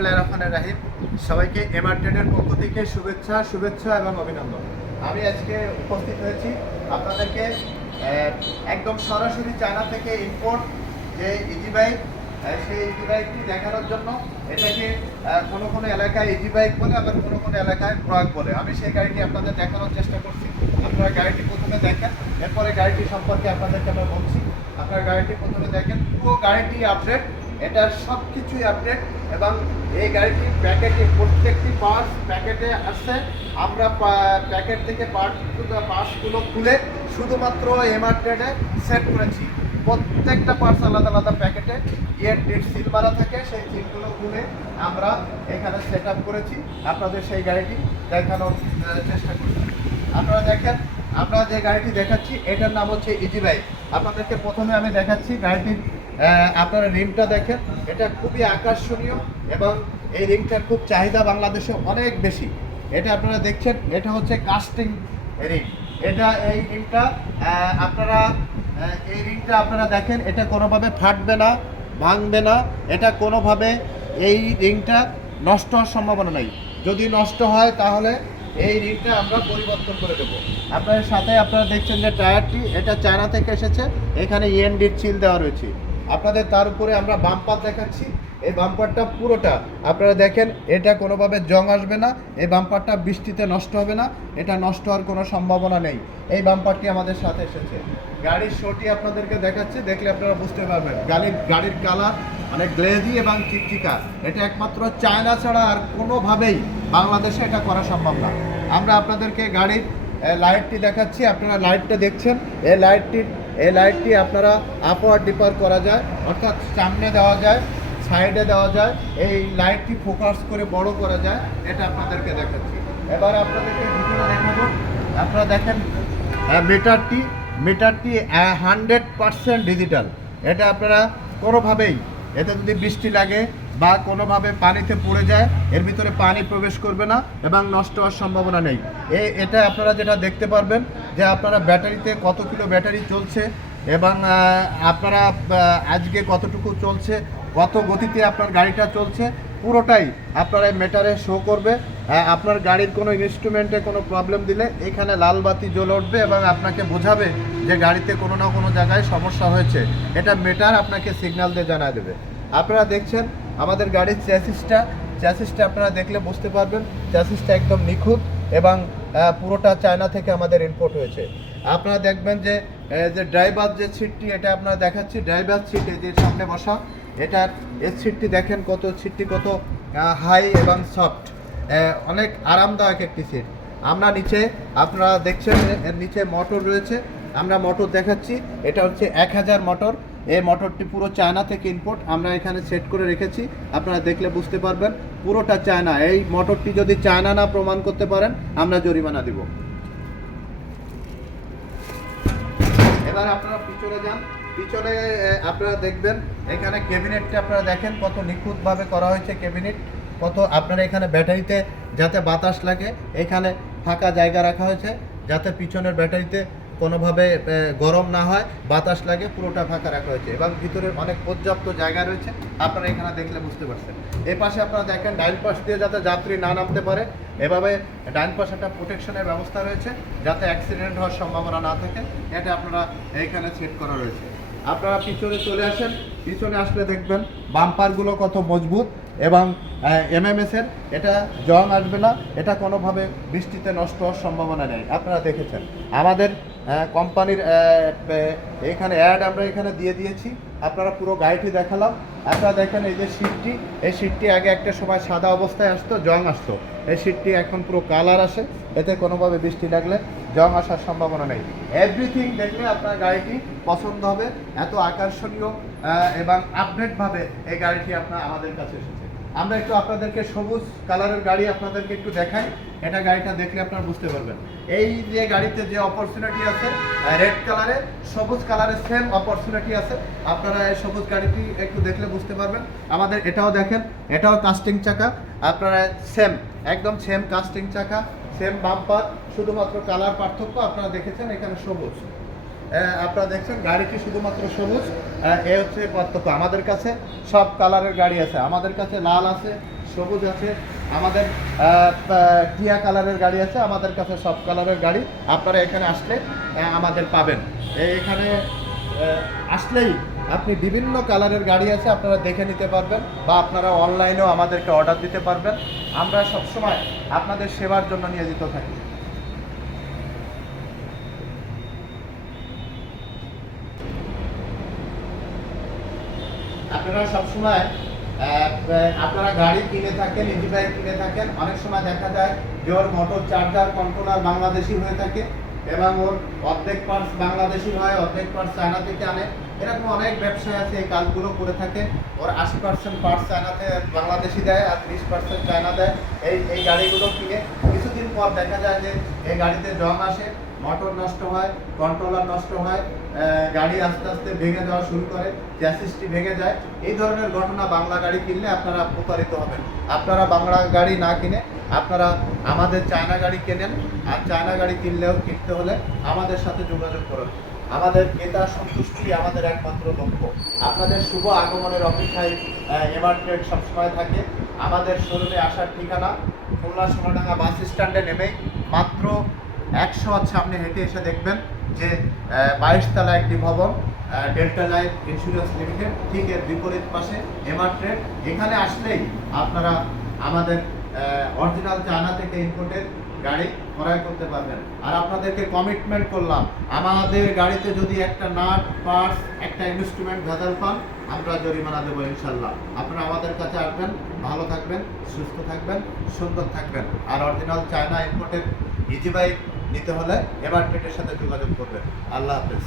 বিসমিল্লাহির রহমানির রাহিম। সবাইকে এমআর ট্রেডের পক্ষ থেকে শুভেচ্ছা শুভেচ্ছা এবং অভিনন্দন। আমি আজকে উপস্থিত হয়েছি আপনাদেরকে একদম সরাসরি চায়না থেকে ইম্পোর্ট যে ইজি বাইক সেই ইজি বাইকটি দেখানোর জন্য। এটাকে কোনো কোনো এলাকায় ইজি বাইক বলে আবার কোনো কোনো এলাকায় প্রয়োগ বলে। আমি সেই গাড়িটি আপনাদের দেখানোর চেষ্টা করছি। আপনারা গাড়িটি প্রথমে দেখেন, এরপরে গাড়িটি সম্পর্কে আপনাদেরকে আমরা বলছি। আপনার গাড়িটি প্রথমে দেখেন। পুরো গাড়িটি আপডেট এটা সব কিছুই আপডেট এবং এই গাড়িটির প্যাকেটে প্রত্যেকটি পার্টস প্যাকেটে আসছে আমরা প্যাকেট থেকে পার্ট পার্টসগুলো খুলে শুধুমাত্র এমআর ট্রেডে সেট করেছি। প্রত্যেকটা পার্টস আলাদা আলাদা প্যাকেটে ইয়ের ডেট সিল মারা থাকে, সেই সিলগুলো খুলে আমরা এখানে সেট করেছি। আপনাদের সেই গাড়িটি দেখানোর চেষ্টা করছি। আপনারা দেখেন, আমরা যে গাড়িটি দেখাচ্ছি, এটার নাম হচ্ছে ইজি বাইক আপনাদেরকে প্রথমে আমি দেখাচ্ছি গাড়িটির আপনারা রিংটা দেখেন। এটা খুবই আকর্ষণীয় এবং এই রিংটার খুব চাহিদা বাংলাদেশে অনেক বেশি। এটা আপনারা দেখছেন, এটা হচ্ছে কাস্টিং রিং এটা এই রিংটা আপনারা এই রিংটা আপনারা দেখেন, এটা কোনোভাবে ফাটবে না, ভাঙবে না। এটা কোনোভাবে এই রিংটা নষ্ট হওয়ার সম্ভাবনা নেই। যদি নষ্ট হয় তাহলে এই রিংটা আমরা পরিবর্তন করে দেবো। আপনার সাথে আপনারা দেখছেন যে টায়ারটি, এটা চায়না থেকে এসেছে। এখানে E ইএনডির চিল দেওয়া রয়েছে। আপনাদের তার উপরে আমরা বাম্পার দেখাচ্ছি। এই বাম্পারটা পুরোটা। আপনারা দেখেন, এটা কোনোভাবে জং আসবে না। এই বাম্পারটা বৃষ্টিতে নষ্ট হবে না। এটা নষ্ট হওয়ার কোনো সম্ভাবনা নেই। এই বাম্পারটি আমাদের সাথে এসেছে। গাড়ির শোটি আপনাদেরকে দেখাচ্ছি। দেখলে আপনারা বুঝতে পারবেন। গাড়ির গাড়ির কালার মানে গ্লেজি এবং চিকচিকা এটা একমাত্র চায়না ছাড়া আর কোনোভাবেই বাংলাদেশে এটা করা সম্ভব না। আমরা আপনাদেরকে গাড়ির লাইটটি দেখাচ্ছি। আপনারা লাইটটা দেখছেন। এই লাইটটির এই লাইটটি আপনারা আপার ডিপার করা যায়, অর্থাৎ সামনে দেওয়া যায় সাইডে দেওয়া যায়, এই লাইটটি ফোকাস করে বড় করা যায়, এটা আপনাদেরকে দেখাচ্ছি। এবার আপনাদেরকে ভিতরে দেখাবো। আপনারা দেখেন মিটারটি মিটারটি হান্ড্রেড পারসেন্ট ডিজিটাল এটা আপনারা কোনোভাবেই, এতে যদি বৃষ্টি লাগে বা কোনোভাবে পানিতে পড়ে যায়, এর ভিতরে পানি প্রবেশ করবে না এবং নষ্ট হওয়ার সম্ভাবনা নেই। এ, এটা আপনারা যেটা দেখতে পারবেন যে আপনারা ব্যাটারিতে কত কিলো ব্যাটারি চলছে এবং আপনারা আজকে কতটুকু চলছে, কত গতিতে আপনার গাড়িটা চলছে, পুরোটাই আপনার এই মেটারে শো করবে। আপনার গাড়ির কোনো ইনস্ট্রুমেন্টে কোনো প্রবলেম দিলে এখানে লাল বাতি জ্বলে উঠবে এবং আপনাকে বোঝাবে যে গাড়িতে কোনো না কোনো জায়গায় সমস্যা হয়েছে। এটা মেটার আপনাকে সিগন্যাল দিয়ে জানা দেবে। আপনারা দেখছেন আমাদের গাড়ির চ্যাসিসটা চ্যাসিসটা আপনারা দেখলে বুঝতে পারবেন চ্যাসিসটা একদম নিখুঁত এবং পুরোটা চায়না থেকে আমাদের ইম্পোর্ট হয়েছে। আপনারা দেখবেন যে যে ড্রাইভার যে সিটটি এটা আপনারা দেখাচ্ছি ড্রাইভার সিট এই যে সামনে বসা, এটার এর সিটটি দেখেন কত সিটটি কত হাই এবং সফট অনেক আরামদায়ক একটি সিট আমরা নিচে, আপনারা দেখছেন, এর নিচে মোটর রয়েছে। আমরা মোটর দেখাচ্ছি, এটা হচ্ছে এক হাজার মোটর এই মোটরটি পুরো চায়না থেকে ইম্পোর্ট আমরা এখানে সেট করে রেখেছি। আপনারা দেখলে বুঝতে পারবেন, পুরোটা চায়না। এই মোটরটি যদি চায়না না প্রমাণ করতে পারেন, আমরা জরিমানা দিব। এবার আপনারা পিছনে যান। পিছনে আপনারা দেখবেন, এখানে ক্যাবিনেটটা আপনারা দেখেন কত নিখুঁতভাবে করা হয়েছে ক্যাবিনেট, কত আপনারা এখানে ব্যাটারিতে যাতে বাতাস লাগে, এখানে ফাঁকা জায়গা রাখা হয়েছে, যাতে পিছনের ব্যাটারিতে কোনোভাবে গরম না হয়, বাতাস লাগে, পুরোটা ফাঁকা রাখা হয়েছে। এবং ভিতরে অনেক পর্যাপ্ত জায়গা রয়েছে, আপনারা এখানে দেখলে বুঝতে পারছেন। এই পাশে আপনারা দেখেন ডাইন পাশ দিয়ে যাতে যাত্রী না নামতে পারে, এভাবে ডাইন পাশে একটা প্রোটেকশনের ব্যবস্থা রয়েছে, যাতে অ্যাক্সিডেন্ট হওয়ার সম্ভাবনা না থাকে, এটা আপনারা এইখানে সেট করা রয়েছে। আপনারা পিছনে চলে আসেন, পিছনে আসলে দেখবেন, বাম্পারগুলো কত মজবুত এবং এমএমএস এর এটা জং আসবে না, এটা কোনোভাবে বৃষ্টিতে নষ্ট হওয়ার সম্ভাবনা নেই। আপনারা দেখেছেন। আমাদের কোম্পানির এখানে অ্যাড আমরা এখানে দিয়ে দিয়েছি। আপনারা পুরো গাড়িটি দেখালাম। আপনারা দেখেন এই যে সিটটি এই সিটটি আগে একটা সময় সাদা অবস্থায় আসতো, জং আসতো। এই সিটটি এখন পুরো কালার আসে, এতে কোনোভাবে বৃষ্টি লাগলে জং আসার সম্ভাবনা নেই। এভরিথিং দেখলে আপনার গাড়িটি পছন্দ হবে, এত আকর্ষণীয় এবং আপডেটভাবে এই গাড়িটি আপনার, আমাদের কাছে এসেছে। আমরা একটু আপনাদেরকে সবুজ কালারের গাড়ি আপনাদেরকে একটু দেখাই। এটা গাড়িটা দেখলে আপনারা বুঝতে পারবেন। এই যে গাড়িতে যে অপরচুনিটি আছে রেড কালারে সবুজ কালারের সেম অপরচুনিটি আছে। আপনারা এই সবুজ গাড়িটি একটু দেখলে বুঝতে পারবেন। আমাদের এটাও দেখেন, এটাও কাস্টিং চাকা। আপনারা সেম একদম সেম কাস্টিং চাকা সেম বাম্পার শুধুমাত্র কালার পার্থক্য আপনারা দেখেছেন, এখানে সবুজ। আপনারা দেখছেন গাড়িটি শুধুমাত্র সবুজ? এ হচ্ছে পার্থক্য। আমাদের কাছে সব কালারের গাড়ি আছে। আমাদের কাছে লাল আছে, সবুজ আছে, আমাদের টিয়া কালারের গাড়ি আছে, আমাদের কাছে সব কালারের গাড়ি। আপনারা এখানে আসলে আমাদের পাবেন। এখানে আসলেই আপনি বিভিন্ন কালারের গাড়ি আছে, আপনারা দেখে নিতে পারবেন বা আপনারা অনলাইনেও আমাদেরকে অর্ডার দিতে পারবেন। আমরা সবসময় আপনাদের সেবার জন্য নিয়োজিত থাকি। আপনারা সবসময় সময় আপনারা গাড়ি কিনে থাকেন বাইক কিনে থাকেন, অনেক সময় দেখা যায় যে ওর মোটর চার্জার কন্ট্রোলার বাংলাদেশি হয়ে থাকে এবং ওর অর্ধেক পার্টস বাংলাদেশি হয়, অর্ধেক পার্টস চায়না থেকে আনে। এরকম অনেক ব্যবসায় আছে, এই কাজগুলো করে থাকে। ওর আশি পার্সেন্ট পার্টস চায়নাতে বাংলাদেশি দেয় আর বিশ পার্সেন্ট চায়না দেয়। এই এই গাড়িগুলো কিনে কিছুদিন পর দেখা যায় যে এই গাড়িতে জং আসে মোটর নষ্ট হয় কন্ট্রোলার নষ্ট হয় গাড়ি আস্তে আস্তে ভেঙে যাওয়া শুরু করে চ্যাসিসটি ভেঙে যায়। এই ধরনের ঘটনা বাংলা গাড়ি কিনলে আপনারা প্রতারিত হবেন। আপনারা বাংলা গাড়ি না কিনে আপনারা আমাদের চায়না গাড়ি কেনেন, আর চায়না গাড়ি কিনলেও কিনতে হলে আমাদের সাথে যোগাযোগ করুন। আমাদের ক্রেতা সন্তুষ্টি আমাদের একমাত্র লক্ষ্য। আপনাদের শুভ আগমনের অপেক্ষায় এবার ট্রেড সবসময় থাকে। আমাদের শোরুমে আসার ঠিকানা খুলনা সোনাডাঙ্গা বাস স্ট্যান্ডে নেমেই মাত্র একশো হাত সামনে হেঁটে এসে দেখবেন যে বাইশ তলা একটি ভবন ডেল্টা লাইফ ইন্স্যুরেন্স লিমিটেড, ঠিক এর বিপরীত পাশে এমার ট্রেড এখানে আসলেই আপনারা আমাদের অরিজিনাল চায়না থেকে ইম্পোর্টেড গাড়ি ক্রয় করতে পারবেন। আর আপনাদেরকে কমিটমেন্ট করলাম, আমাদের গাড়িতে যদি একটা নাট, পার্টস, একটা ইনস্ট্রুমেন্ট ভেজাল পান, আমরা জরিমানা দেবো ইনশাল্লাহ। আপনারা আমাদের কাছে আসবেন, ভালো থাকবেন, সুস্থ থাকবেন, সুন্দর থাকবেন। আর original China imported easy bike নিতে হলে এবার ট্রেডের সাথে যোগাযোগ করবেন। আল্লাহ হাফেজ।